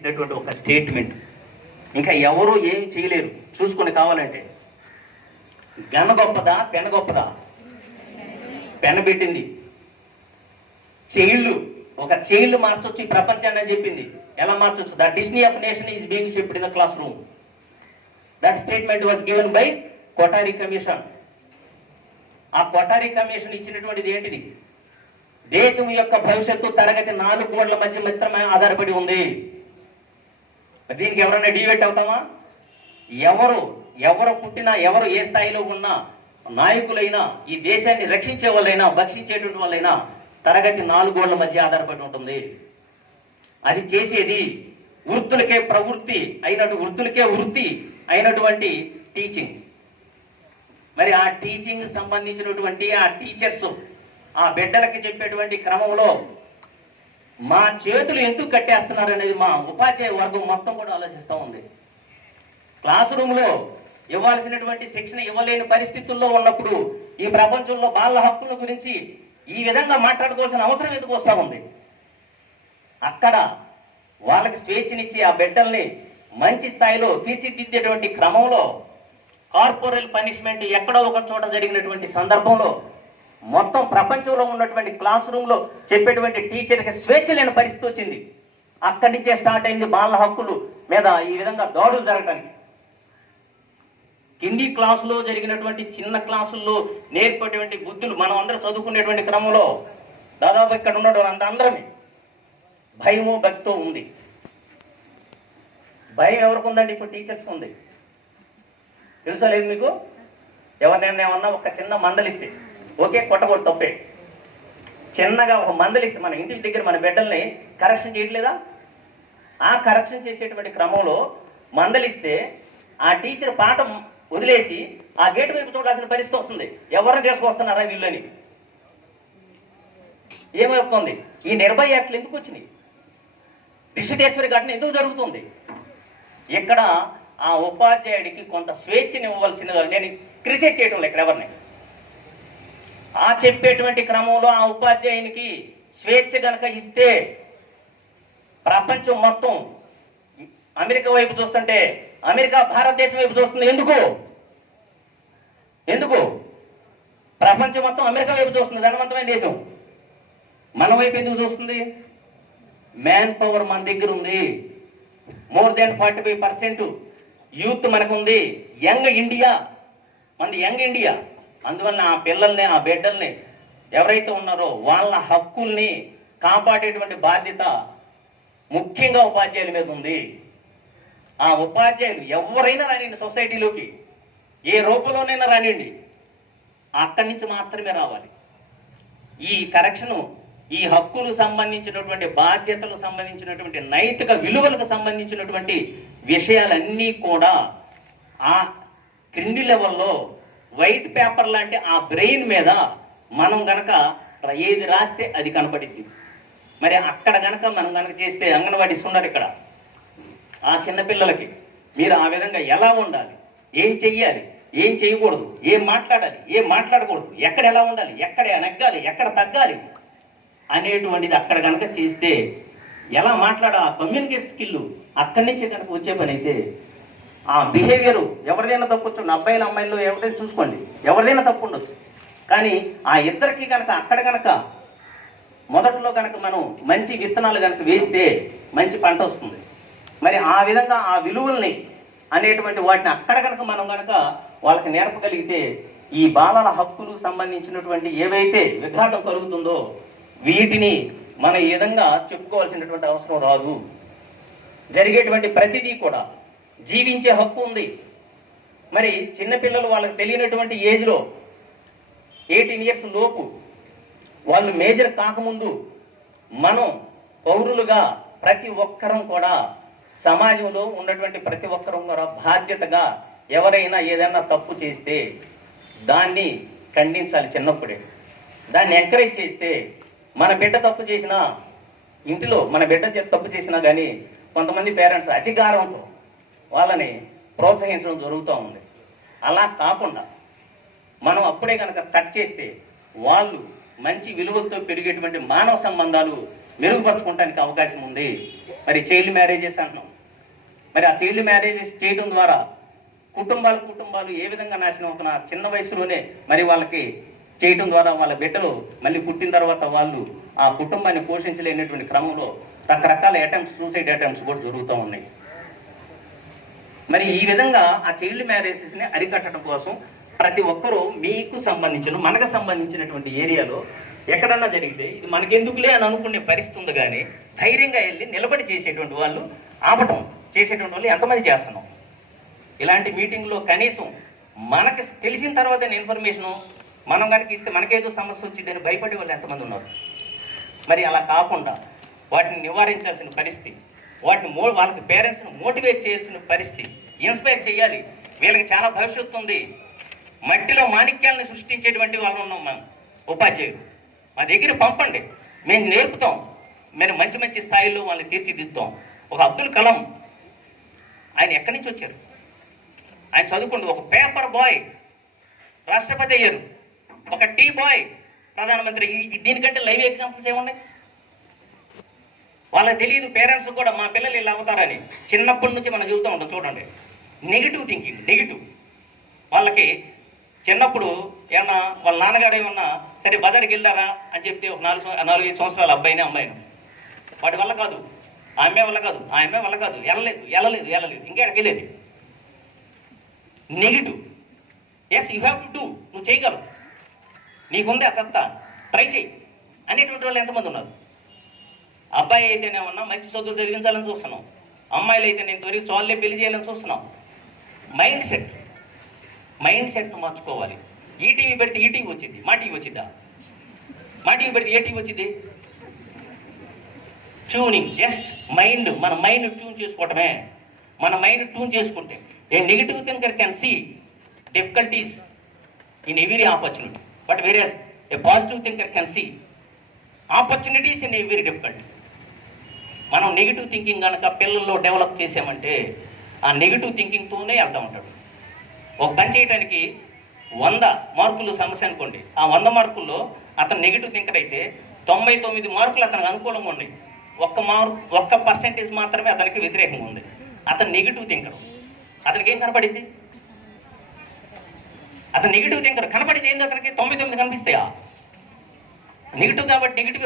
ఇచ్చినటువంటి ఒక స్టేట్మెంట్. ఇంకా ఎవరు ఏమి చేయలేరు, చూసుకొని కావాలంటే. గన్న గొప్పదా, పెన గొప్పదా? పెన పెట్టింది. ఒక చైల్డ్ మార్చొచ్చు ఈ ప్రపంచాన్ని అని చెప్పింది. ఎలా మార్చొచ్చు? The Disney of nation is being shipped in the class room. That statement was given by Kothari commission. ఆ కొఠారి కమిషన్ ఇచ్చినటువంటిది ఏంటిది? దేశం యొక్క భవిష్యత్తు తరగతి 4 కోట్ల మధ్య మిత్రమే ఆధారపడి ఉంది. దీనికి ఎవరైనా డివేట్ అవుతామా? ఎవరు పుట్టినా, ఎవరు ఏ స్థాయిలో ఉన్నా, నాయకులైనా, ఈ దేశాన్ని రక్షించే వాళ్ళైనా, భక్షించేటువంటి వాళ్ళైనా తరగతి 4 గోళ్ల మధ్య ఆధారపడి ఉంటుంది. అది చేసేది వృత్తులకే వృత్తి అయినటువంటి టీచింగ్. మరి ఆ టీచింగ్ సంబంధించినటువంటి ఆ టీచర్స్ ఆ బిడ్డలకి చెప్పేటువంటి క్రమంలో మా చేతులు ఎందుకు కట్టేస్తున్నారు అనేది మా ఉపాధ్యాయ వర్గం మొత్తం కూడా ఆలోచిస్తూ ఉంది. క్లాస్ రూమ్లో ఇవ్వాల్సినటువంటి శిక్షణ ఇవ్వలేని పరిస్థితుల్లో ఉన్నప్పుడు ఈ ప్రపంచంలో బాల హక్కుల గురించి ఈ విధంగా మాట్లాడుకోవాల్సిన అవసరం ఎందుకు వస్తూ ఉంది? అక్కడ వాళ్ళకి స్వేచ్ఛనిచ్చి ఆ బిడ్డల్ని మంచి స్థాయిలో తీర్చిదిద్దేటువంటి క్రమంలో కార్పొరల్ పనిష్మెంట్ ఎక్కడో ఒక చోట జరిగినటువంటి సందర్భంలో మొత్తం ప్రపంచంలో ఉన్నటువంటి క్లాస్ రూమ్లో చెప్పేటువంటి టీచర్కి స్వేచ్ఛ లేని పరిస్థితి వచ్చింది. అక్కడి నుంచే స్టార్ట్ అయింది బాల హక్కులు మీద ఈ విధంగా దాడులు జరగడానికి. కింది క్లాసులో జరిగినటువంటి చిన్న క్లాసుల్లో నేర్పేటువంటి బుద్ధులు మనం అందరూ చదువుకునేటువంటి క్రమంలో దాదాపు ఇక్కడ ఉన్నటువంటి అందరమే భయమో భక్తో ఉంది. భయం ఎవరికి ఉందండి? ఇప్పుడు టీచర్స్కి ఉంది. తెలుసా లేదు మీకు? ఎవరినైనా ఏమన్నా ఒక చిన్న మందలిస్తే ఓకే, కొట్టకూడదు, తప్పే. చిన్నగా ఒక మందలిస్తే మన ఇంటి దగ్గర మన బిడ్డల్ని కరెక్షన్ చేయట్లేదా? ఆ కరెక్షన్ చేసేటువంటి క్రమంలో మందలిస్తే ఆ టీచర్ పాఠం వదిలేసి ఆ గేటు వైపు చూడాల్సిన పరిస్థితి వస్తుంది. ఎవరిని తీసుకొస్తున్నారా వీళ్ళని? ఏమవుతుంది? ఈ నిర్భయ యాక్ట్లు ఎందుకు వచ్చినాయి? రిషితేశ్వరి ఘటన ఎందుకు జరుగుతుంది? ఇక్కడ ఆ ఉపాధ్యాయుడికి కొంత స్వేచ్ఛని ఇవ్వవలసినది. నేను క్రిటిసైజ్ చేయడం ఇక్కడ ఎవరిని. ఆ చెప్పేటువంటి క్రమంలో ఆ ఉపాధ్యాయునికి స్వేచ్ఛ కనుక ఇస్తే ప్రపంచం మొత్తం అమెరికా వైపు చూస్తుంటే అమెరికా భారతదేశం వైపు చూస్తుంది. ఎందుకు ప్రపంచం మొత్తం అమెరికా వైపు చూస్తుంది? ధనవంతమైన దేశం. మన వైపు ఎందుకు చూస్తుంది? మ్యాన్ పవర్ మన దగ్గర ఉంది. మోర్ దెన్ 45% యూత్ మనకు ఉంది. యంగ్ ఇండియా మనది, యంగ్ ఇండియా. అందువల్ల ఆ పిల్లల్ని, ఆ బిడ్డల్ని ఎవరైతే ఉన్నారో వాళ్ళ హక్కుల్ని కాపాడేటువంటి బాధ్యత ముఖ్యంగా ఉపాధ్యాయుల మీద ఉంది. ఆ ఉపాధ్యాయులు ఎవరైనా రానివ్వండి, సొసైటీలోకి ఏ రూపంలోనైనా రానివ్వండి, అక్కడి నుంచి మాత్రమే రావాలి. ఈ కరెక్షను, ఈ హక్కులకు సంబంధించినటువంటి బాధ్యతలకు సంబంధించినటువంటి నైతిక విలువలకు సంబంధించినటువంటి విషయాలన్నీ కూడా ఆ క్రింది లెవెల్లో వైట్ పేపర్ లాంటి ఆ బ్రెయిన్ మీద మనం గనక ఏది రాస్తే అది కనపడిద్ది. మరి అక్కడ గనక మనం గనక చేస్తే, అంగన్వాడీస్ ఉన్నారు ఇక్కడ, ఆ చిన్నపిల్లలకి మీరు ఆ విధంగా ఎలా ఉండాలి, ఏం చెయ్యాలి, ఏం చేయకూడదు, ఏం మాట్లాడాలి, ఏం మాట్లాడకూడదు, ఎక్కడ ఎలా ఉండాలి, ఎక్కడ నెగ్గాలి, ఎక్కడ తగ్గాలి అనేటువంటిది అక్కడ కనుక చేస్తే, ఎలా మాట్లాడాలి, ఆ కమ్యూనికేషన్ స్కిల్ అక్కడి నుంచే కనుక వచ్చే పని అయితే ఆ బిహేవియరు ఎవరిదైనా తప్పొచ్చు. అబ్బాయిలు అమ్మాయిలు ఎవరైనా చూసుకోండి, ఎవరిదైనా తప్పు ఉండొచ్చు. కానీ ఆ ఇద్దరికి కనుక అక్కడ కనుక మొదట్లో కనుక మనం మంచి విత్తనాలు కనుక వేస్తే మంచి పంట వస్తుంది. మరి ఆ విధంగా ఆ విలువల్ని అనేటువంటి వాటిని అక్కడ కనుక మనం కనుక వాళ్ళకి నేర్పగలిగితే ఈ బాలల హక్కులు సంబంధించినటువంటి ఏవైతే విఘాతం కలుగుతుందో వీటిని మనం ఈ విధంగా చెప్పుకోవాల్సినటువంటి అవసరం రాదు. జరిగేటువంటి ప్రతిదీ కూడా జీవించే హక్కు ఉంది. మరి చిన్నపిల్లలు వాళ్ళకి తెలియనటువంటి ఏజ్లో 18 years లోపు వాళ్ళు మేజర్ కాకముందు మనం పౌరులుగా ప్రతి ఒక్కరం కూడా సమాజంలో ఉన్నటువంటి ప్రతి ఒక్కరం కూడా బాధ్యతగా ఎవరైనా ఏదైనా తప్పు చేస్తే దాన్ని ఖండించాలి. చిన్నప్పుడే దాన్ని ఎంకరేజ్ చేస్తే, మన బిడ్డ తప్పు చేసినా, ఇంటిలో మన బిడ్డ తప్పు చేసినా కానీ కొంతమంది పేరెంట్స్ అధికారంతో వాళ్ళని ప్రోత్సహించడం జరుగుతూ ఉంది. అలా కాకుండా మనం అప్పుడే కనుక కట్ చేస్తే వాళ్ళు మంచి విలువలతో పెరిగేటువంటి మానవ సంబంధాలు మెరుగుపరచుకోవడానికి అవకాశం ఉంది. మరి చైల్డ్ మ్యారేజెస్ అంటున్నాం. మరి ఆ చైల్డ్ మ్యారేజెస్ చేయడం ద్వారా కుటుంబాలు ఏ విధంగా నాశనం అవుతున్నా చిన్న వయసులోనే మరి వాళ్ళకి చేయడం ద్వారా వాళ్ళ బిడ్డలు మళ్ళీ పుట్టిన తర్వాత వాళ్ళు ఆ కుటుంబాన్ని పోషించలేనటువంటి క్రమంలో రకరకాల సూసైడ్ అటెంప్ట్స్ కూడా జరుగుతూ ఉన్నాయి. మరి ఈ విధంగా ఆ చైల్డ్ మ్యారేజెస్ని అరికట్టడం కోసం ప్రతి ఒక్కరూ మనకు సంబంధించినటువంటి ఏరియాలో ఎక్కడన్నా జరిగితే ఇది మనకెందుకులే అని అనుకునే పరిస్థితి ఉంది, కానీ ధైర్యంగా వెళ్ళి నిలబడి చేసేటువంటి వాళ్ళు చేసేటువంటి వాళ్ళు ఎంతమంది చేస్తున్నాం? ఇలాంటి మీటింగ్లో కనీసం మనకి తెలిసిన తర్వాత ఇన్ఫర్మేషను మనం కనుక ఇస్తే మనకేదో సమస్య వచ్చిందని భయపడే వాళ్ళు ఎంతమంది ఉన్నారు? మరి అలా కాకుండా వాటిని నివారించాల్సిన పరిస్థితి, వాళ్ళకి పేరెంట్స్ని మోటివేట్ చేయాల్సిన పరిస్థితి, ఇన్స్పైర్ చేయాలి. వీళ్ళకి చాలా భవిష్యత్తు ఉంది. మట్టిలో మాణిక్యాలను సృష్టించేటువంటి వాళ్ళు ఉన్నాం మనం ఉపాధ్యాయులు. మా దగ్గర పంపండి, మేము నేర్పుతాం. మేము మంచి స్థాయిలో వాళ్ళని తీర్చిదిద్దాం. ఒక అబ్దుల్ కలాం, ఆయన ఎక్కడి నుంచి వచ్చారు? ఆయన చదువుకుంటూ ఒక పేపర్ బాయ్ రాష్ట్రపతి అయ్యారు, ఒక టీ బాయ్ ప్రధానమంత్రి. దీనికంటే లైవ్ ఎగ్జాంపుల్స్ ఏమున్నాయి? వాళ్ళకి తెలియదు, పేరెంట్స్ కూడా మా పిల్లలు ఇలా అవుతారని. చిన్నప్పటి నుంచి మనం చూస్తూ ఉంటాం. చూడండి, నెగిటివ్ థింకింగ్. వాళ్ళకి చిన్నప్పుడు ఏమన్నా వాళ్ళ నాన్నగారు ఏమన్నా సరే బజార్కి వెళ్ళారా అని చెప్తే ఒక 4-5 సంవత్సరాల అమ్మాయిని వాటి వల్ల కాదు, ఆ అమ్మాయి వల్ల కాదు, వెళ్ళలేదు ఇంకెక్కడికి వెళ్ళేది. Negative. Yes, you have to do, నువ్వు చేయగలవు, నీకుంది ఆ సత్తా, ట్రై చేయి అనేటువంటి వాళ్ళు ఎంతమంది ఉన్నారు? అబ్బాయి అయితేనేమన్నా మంచి చదువులు చదివించాలని చూస్తున్నాం, అమ్మాయిలు అయితే నేను త్వరగా చాలే పెళ్లి చేయాలని చూస్తున్నాం. మైండ్ సెట్ను మార్చుకోవాలి. ఈటీవీ పెడితే ఈటీవీ వచ్చింది, మా టీవీ వచ్చిద్దా? మా టీవీ పెడితే ఏ టీవీ వచ్చింది? ట్యూనింగ్, జస్ట్ మన మైండ్ ట్యూన్ చేసుకోవటమే. మన మైండ్ ట్యూన్ చేసుకుంటే a negative thinker can see difficulties in every opportunity, but వేరే a positive thinker can see opportunities in every difficulty. మనం నెగిటివ్ థింకింగ్ కనుక పిల్లల్లో డెవలప్ చేసామంటే ఆ నెగిటివ్ థింకింగ్తోనే వెళ్తూ ఉంటాడు. ఒక పని చేయడానికి 100 మార్కులు సమస్య అనుకోండి, ఆ 100 మార్కుల్లో అతను నెగిటివ్ థింకర్ అయితే 99 మార్కులు అతనికి అనుకూలంగా ఉన్నాయి, 1% మాత్రమే అతనికి వ్యతిరేకంగా ఉంది. అతను నెగిటివ్ థింకర్. అతనికి ఏం కనపడింది? అతను నెగిటివ్ థింకర్ కనపడింది ఏంది? అతనికి 99 కనిపిస్తాయా? నెగిటివ్ కాబట్టి నెగిటివ్